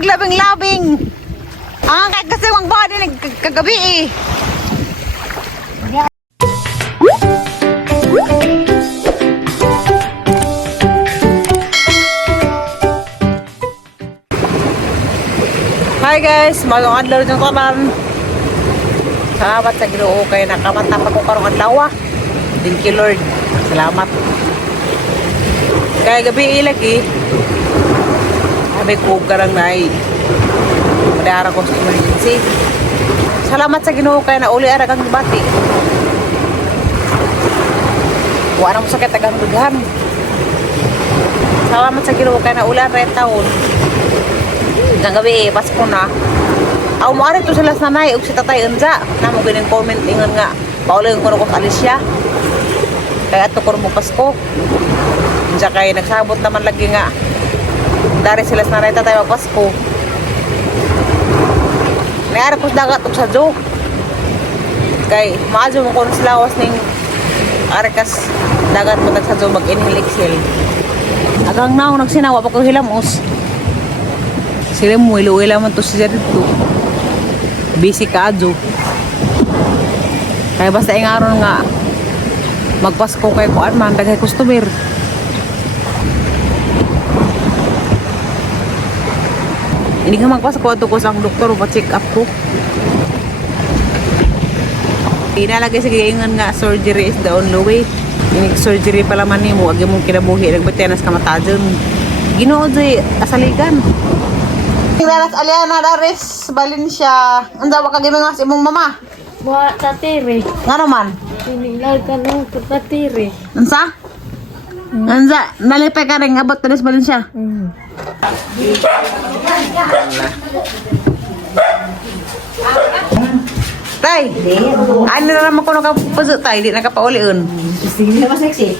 naglabing-labing. Kahit kasi wang body kagabi eh. Hi guys, magong adlaw ng kanan. Salamat sa Ginoo kay nakamata pa ko karong adlaw. Thank you Lord. Salamat. Kaya gabi ilagi. Sabi ko karang nai. Madara ko sa emergency. Salamat sa Ginoo kay nauli ara kang bati. Wa na mo sakit agang dughan. Salamat sa Ginoo kay nauli ra taon. Nang gabi Pasko na. Aw mo ari to sila nanay ug si tatay unsa. Namo ganing comment ingon nga paulay ko ko Alicia. Kaya ato ko mo Pasko. Unsa kay nagsabot naman lagi nga dari sila nanay tatay mag Pasko. Nayara ko dagat og sa joke. Kay maazo mo kon lawas ning arikas dagat mo sa joke mag-inhale exhale. Agang naw nagsinawa pa ko hilamos. Sila mo ilo-ila man to siya dito. Busy ka adyo. Kaya basta yung araw nga magpasko kay kuan man daghay customer. Hindi ka magpasko ato ko sa doktor pa-check up ko. Inalagay sa gayangan nga surgery is the only way. Inig surgery pala man nimo agi mong kinabuhi nagbatianas ka matajon. Ginoo jay asaligan. Lalas Aliana Dares Valencia. Anda wa kagimeng mas imong mama? Wa tatire. Ngano man? Tinilag ka nung tatire. Unsa? Unsa? Nalipay ka rin abot Dares Valencia. Tay, ano na naman ko nakapuso tay, di nakapauli-un. Sige na mas sexy.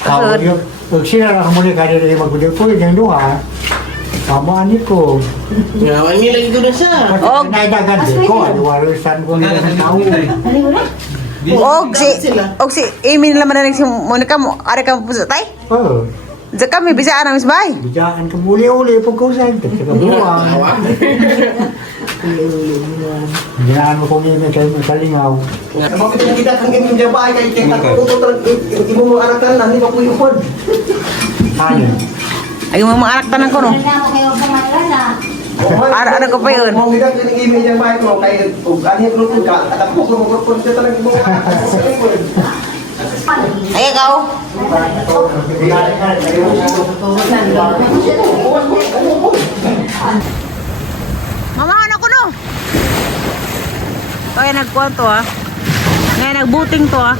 Pag sila nakamuli ka rin mag-ulit po yung luha, kamaan ko. Ngawan niya lagi ko na siya. Og. Naidagan din ko, aliwarisan ko nila ng tao. Og si Amy nila man si Monica mo, ari ka puso tay? Oo. Diyan kami, bisa na Miss Bay. Bijaan ka muli-uli pag kausan. Sa kabuhan. Hinaan mo kung yun kayo kalingaw. Bakit yung kita kang gaming jabay kay kay tatututol imo mo anak kan nani pa puyupod. Ano? Ay mo mga anak tanan ko no. Ara ko pa yun. Mo gida kini gaming jabay ko kay ug ani grupo ka atak mo grupo sa tanang mo. Ay ikaw. Mama ano ko no? Kaya nagkuhan to ha. Ngayon nagbuting to ha.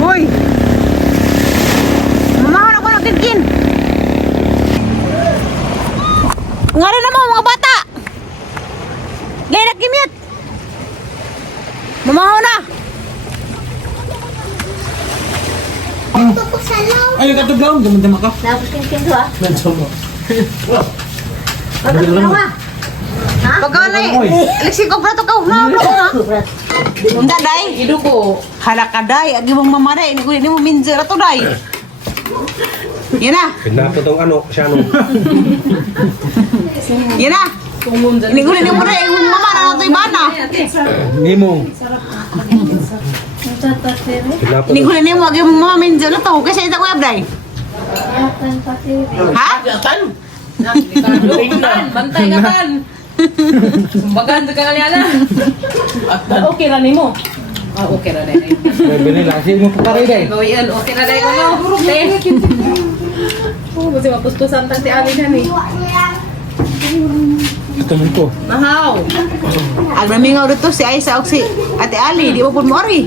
Hoy! Mama ano ko nagkikin? Nga rin naman mga bata! Gaya nagkimit! Mamahaw na! Ay katuglaw dama ka. Tapos kin to ah. Nanso mo. Pagka na eh, liksi ko prato ka, na. Unda day, idu ko. Hala ka day, agi mong mamaray, ini mo minzer ato day. Yan na. Pinapo tong ano, siya no. Yan na. Ini ko ni mo ray, mong mama na nato ibana. Nimong. Tatire. Pinapo Ini ko ni mo agi mong mama minzer ato, kasi ita ko abday. Atan tatire. Ha? Bantay na tan. Bagan sa kaliana. Okay ra nimo. Okay ra dai. Bili lang siya mo pare dai. Bawian okay ra dai ko no. Oh, kasi mapustusan tan ti Ali na ni. Ito man ko. Mahaw. Agramingaw dito si Aisa o si Ate Ali, di ba po mo ari?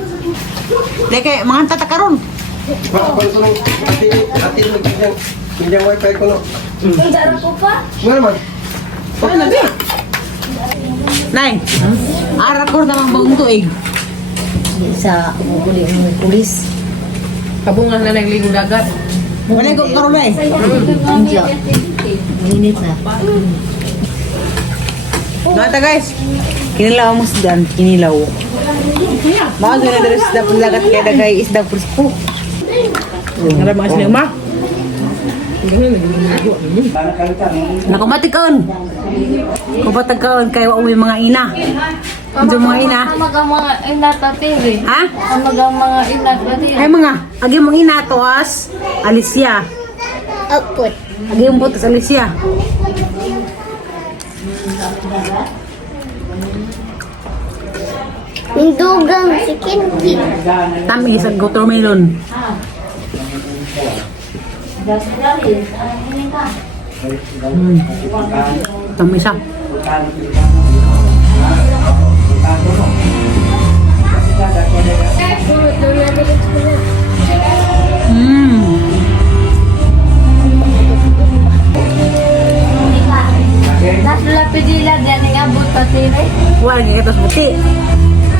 Dahil mga tatakaron. Bakit ko ati magkijang wifi ko no. Sandara ko pa. Ngano man? Ano na bi? Nay, ara ko naman bagong tuig. Sa muli ng pulis. Kabungan na nagligo dagat. Wala ko karon nay. Injo. Minit na. Nata guys, kinilaw mo si Dan, kinilaw. Mga gano'n na rin isda dagat kaya dagay isda presko. Alam mo asli ma. Nakumatikon. Kumatikon kay wa uwi mga ina. Ano mga ina? Amagang mga ina tatiri. Ha? Amagang mga ina tatiri. Ay mga, agi mong ina to as Alicia. Output. Agi mong putos Alicia. Indugang si Kinky. Tami sa watermelon. Tami siya. Lapidila din ang abot patiri. Wala nga katos puti.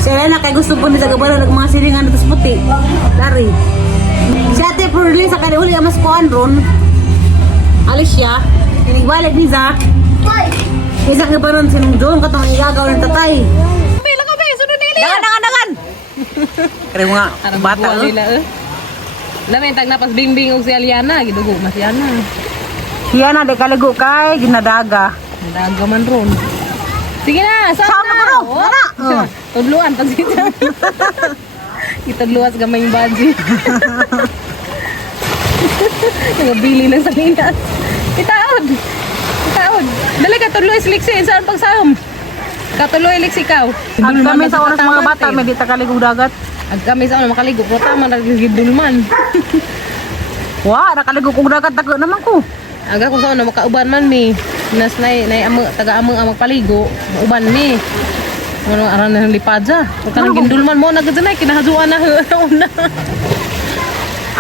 Siya na kay gusto po ni sa gabalo ng mga silingan katos puti. Dari. Si ate Purli sa kani uli amas kuan ron. Alicia, inibalik ni za. Isa ka pa ron sinong John katong igagaw ng tatay. Pila ka ba? Sunod nila. Dangan. Kaya mga bata Buwa nila Lamay tag napas bimbing og si Aliana, gidugo mas Aliana. Siya na de kaligo kay ginadaga. Daga man ron. Sige na, saan Saan na ko no? Nana. Tudluan pag sita. Itudluas gamay yung badji. Nagabili ng salinas. Itaod. Dali ka tuloy Lixi, saan pagsahom? Katuloy Lixi ikaw. Ang kami sa oras mga bata may di ta kaligo dagat. Ag kami sa ano makaligo, pero tama nagigidulman. Wa, nakaligo kong dagat tako naman ko. Aga kung saan na makauban man mi. Nas nay taga-amang ang magpaligo, uban mi. Ano aran na lipadja. Kung kanang gindulman mo nagdunay kinahaduan na una.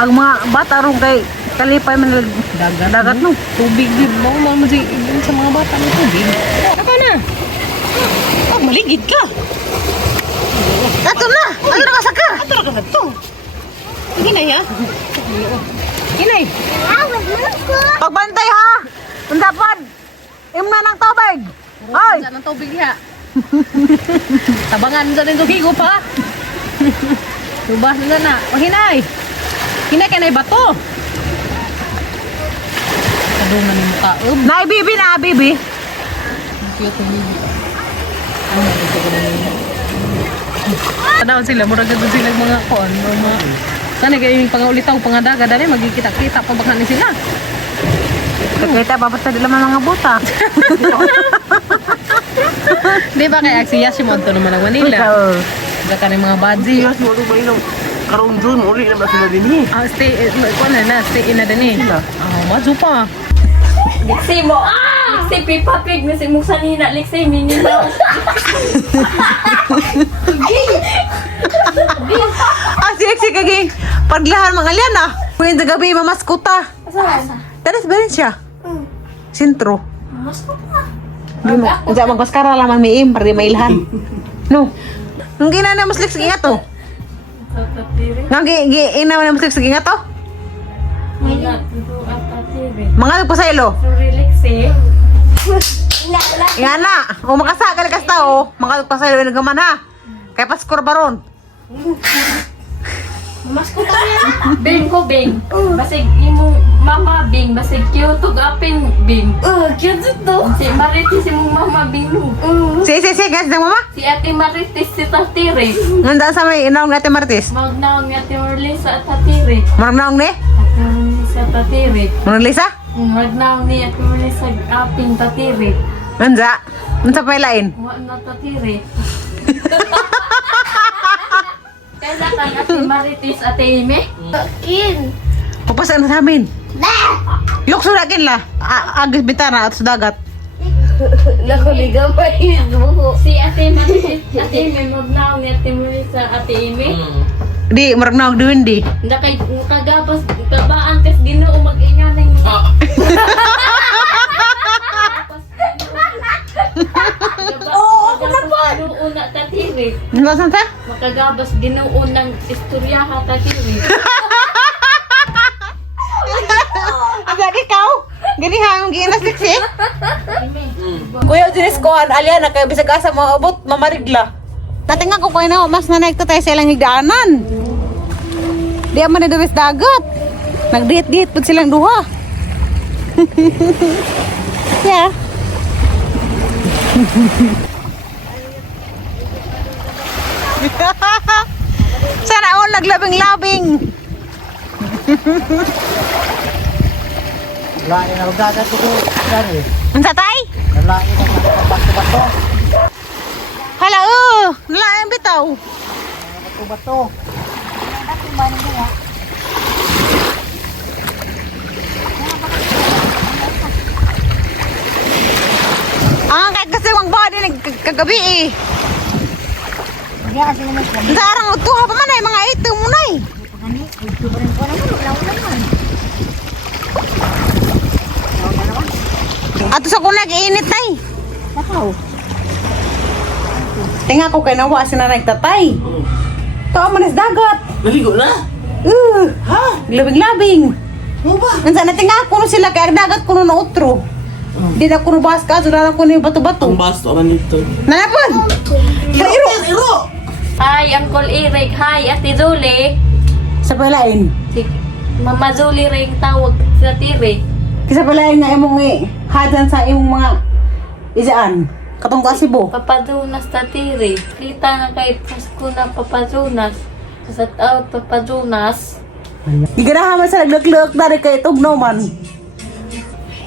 Ang mga bata ron kay kalipay man dagat no. Tubig din mo mo sa mga bata ng tubig. Ako na. Oh, maligid ka. Ato na. Ano na kasaka? Ato ra ka to. Sige na ya. Inay. Pagbantay ha. Undapan. Imna ng tubig. Ay. Saan ang tubig ha? Tabangan sa rin tugigo pa. Lubas na na. O hinay. Hinay ka na bato. Kadungan yung mukha. Na bibi na bibi. Cute na bibi. Tanawan sila. Murag doon sila mga kon. Mga... Sana kayo yung pangulitaw, pangadaga. Dali magkikita-kita. Pabakhan ni sila. Kita babata di laman mga buta. Di ba kaya si Yashi mo naman ng Manila? Diba ka ng mga badzi. Yes, mo ba ilong karong June uli na ba sila din eh. Stay in na din eh. Madyo pa. Liksi mo. Liksi Peppa Pig. Liksi mo sanina. Liksi Minnie Mouse. Si kaging paglahan mga lian ah. Kung gabi mamaskuta. Tadas ba rin siya? Sintro. Di mo. Kung saan magkaskara laman may im. Para di mailhan. No. Nung ginana mas liks nga to. Nung ginana mas liks nga to. Mga po sa ilo. Liksi. Nga na. O makasagal kas tao. Mga pa sa ilo nagaman ha. Kaya paskor baron. Mas ko kaya. Bing ko bing. Basig imong mama bing. Basig cute aping bing. Cute to. Si Maritis imong mama bing no. Si guys ng mama. Si Ate Maritis si Tatiri. Nandaan sa may inaong natin Martis. Magnaon ni Ate Marlisa at Tatiri. Marang naong ni? Ate Marlisa at Tatiri. Marang Lisa? Magnaon ni Ate Marlisa aping Tatiri. Nanda. Nanda pa ilain. Wa na Tatiri. Kaya kan Ate Maritis Ate Ime? Kin. Papasan na sa amin. Yok surakin la. Agis bitana at sa dagat. Nakuligan pa mo. Si Ate Maritis Ate Ime magnaon ni Ate Marlisa Ate Ime. Di, marang naong diwin di. Nakay kagapas kabaan tes Ginoo mag-inyo ning. Oo, ako na po. Una Tatiri. Nasaan sa? Makagabas Ginoo ng istoryaha Tatiri. Agad ikaw. Gani hangong giinas Kuya Dinis ko an alya na kay bisag asa mo abot mamarigla. Dati nga ko kayo na, mas nanay tayo sa ilang higdaanan. Di man na daris dagat. Nag-diet-diet po silang duha. Yeah. Sana all naglabing-labing. Lain na dagat ko dari. Unsa tay? Lain na bato-bato. Hala nalayan bitaw. Bato-bato. Kahit kasi wang body kagabi eh. Darang utuha pa man ay mga ito mo nay. Ato sa kunag init nay. Tinga ko kay nawa si nanay tatay. Ito manis dagat. Naligo na? Ha? Labing-labing. Mo ba? Nansa na tinga ko no sila kay dagat kuno na utro. Di na kuno bas ka sura ko ni bato-bato. basto man dito. Nanapon. Iro! Hi, Uncle Eric. Hi, Ate Julie. Sa palain. Si Mama Julie ring tawag sa tire. Kisa palain nga imong hadan sa imong mga isaan. Katong kasibo. Papadunas sa tire. Kita nga kay Pasko na papadunas. Sa out papadunas. Giganahan man sa nagluk-luk dari kay tugnaw man.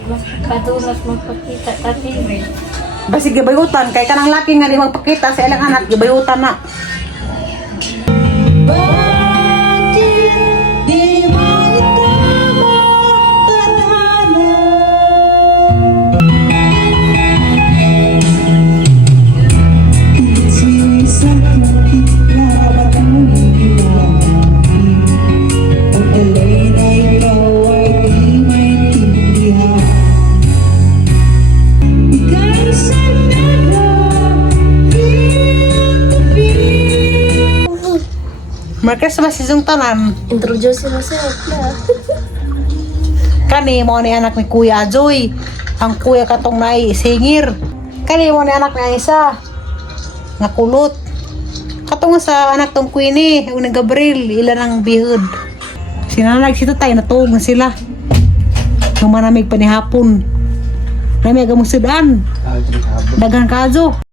Mas papadunas magpakita sa tire. Basi gibayutan kay kanang laki nga di magpakita sa ilang anak gibayutan na. Markas ba sisong tanan? Introduce yourself na. Kani mo ni anak ni Kuya Joy. Ang kuya katong nai singir. Kani mo ni anak na isa. Nga kulot. Katong sa anak tong Queenie, ang Gabriel, ilan ang bihod. Sinanag si tatay natuog na sila. Nung manamig pa ni hapon. Nami aga mo sudan. Daghan kazo.